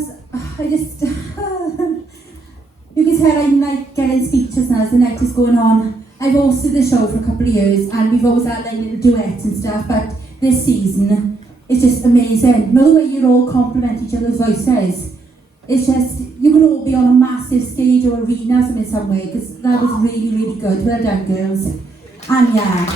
because I just, you can tell I'm like getting speeches now as the night is going on. I've hosted the show for a couple of years and we've always had like little duets and stuff, but this season is just amazing. You know the way you all compliment each other's voices? It's just, you could all be on a massive stage or arena in some way, because that was really, really good. Well done, girls. And yeah.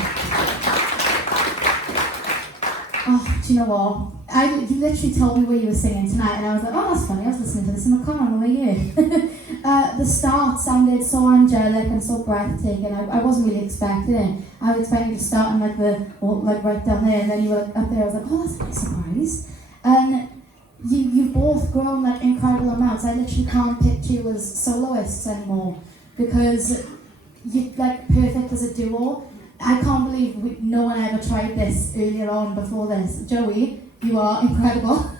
Oh, do you know what? You literally told me where you were singing tonight, and I was like, oh, that's funny, I was listening to this in the car on the way here. The start sounded so angelic and so breathtaking. I wasn't really expecting it. I was expecting you to start in like right down there, and then you were up there. I was like, oh, that's a nice surprise. And you've both grown like incredible amounts. I literally can't picture you as soloists anymore, because you're like perfect as a duo. I can't believe no one ever tried this earlier on before this. Joey, you are incredible.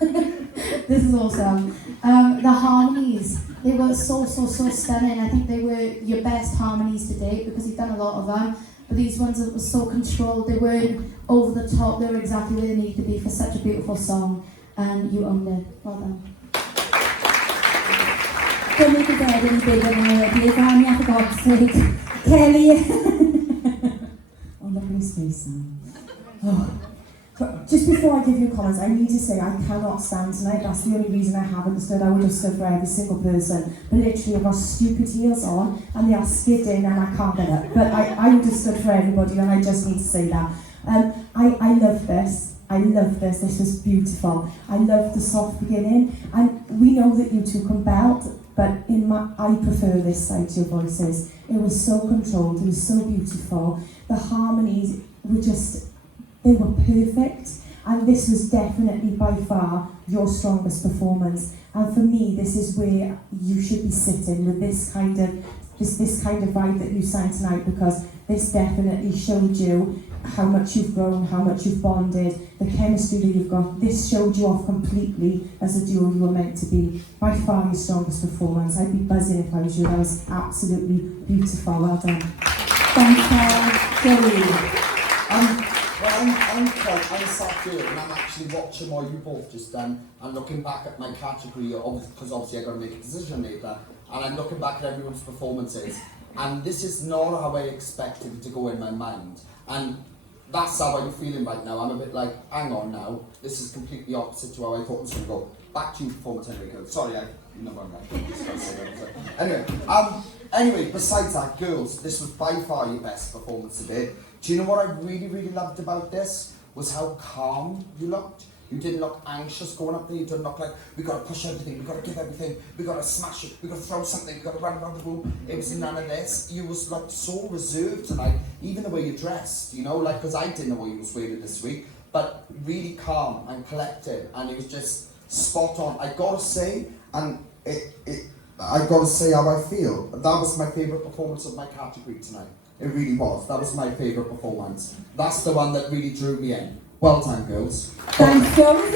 This is awesome. The harmonies, they were so stunning. I think they were your best harmonies to date, because you've done a lot of them. But these ones were so controlled. They weren't over the top. They were exactly where they needed to be for such a beautiful song. And you owned it. Well done. Don't make his head any bigger than it already is, Anya, for God's sake. Kelly. Oh, look at his face, Sam. Oh. But just before I give you comments, I need to say I cannot stand tonight. That's the only reason I haven't stood. I would have stood for every single person. But literally, I've got stupid heels on, and they are skidding, and I can't get up. But I would have stood for everybody, and I just need to say that. I love this. I love this. This was beautiful. I love the soft beginning, and we know that you two can belt, but I prefer this side to your voices. It was so controlled. It was so beautiful. The harmonies were just, they were perfect, and this was definitely by far your strongest performance. And for me, this is where you should be sitting with this kind of vibe that you sang tonight, because this definitely showed you how much you've grown, how much you've bonded, the chemistry that you've got. This showed you off completely as a duo you were meant to be. By far your strongest performance. I'd be buzzing if I was you. That was absolutely beautiful. Well done. Thanks, Joey. I'm sat here and I'm actually watching what you both just done and looking back at my category, because obviously I've got to make a decision later, and I'm looking back at everyone's performances, and this is not how I expected it to go in my mind. And that's how I'm feeling right now. I'm a bit like, hang on now, this is completely opposite to how I thought it was going to go. Back to you, performance, Enrico. Sorry, Anyway, besides that, girls, this was by far your best performance today. Do you know what I really, really loved about this? Was how calm you looked. You didn't look anxious going up there. You didn't look like, we got to push everything, we got to give everything, we got to smash it, we got to throw something, we got to run around the room. It was none of this. You was like so reserved tonight, even the way you dressed, you know, like, because I didn't know what you was wearing this week, but really calm and collected, and it was just spot on. I gotta say, and I gotta say how I feel. That was my favourite performance of my category tonight. It really was. That was my favourite performance. That's the one that really drew me in. Well done, girls. Thanks, Joey.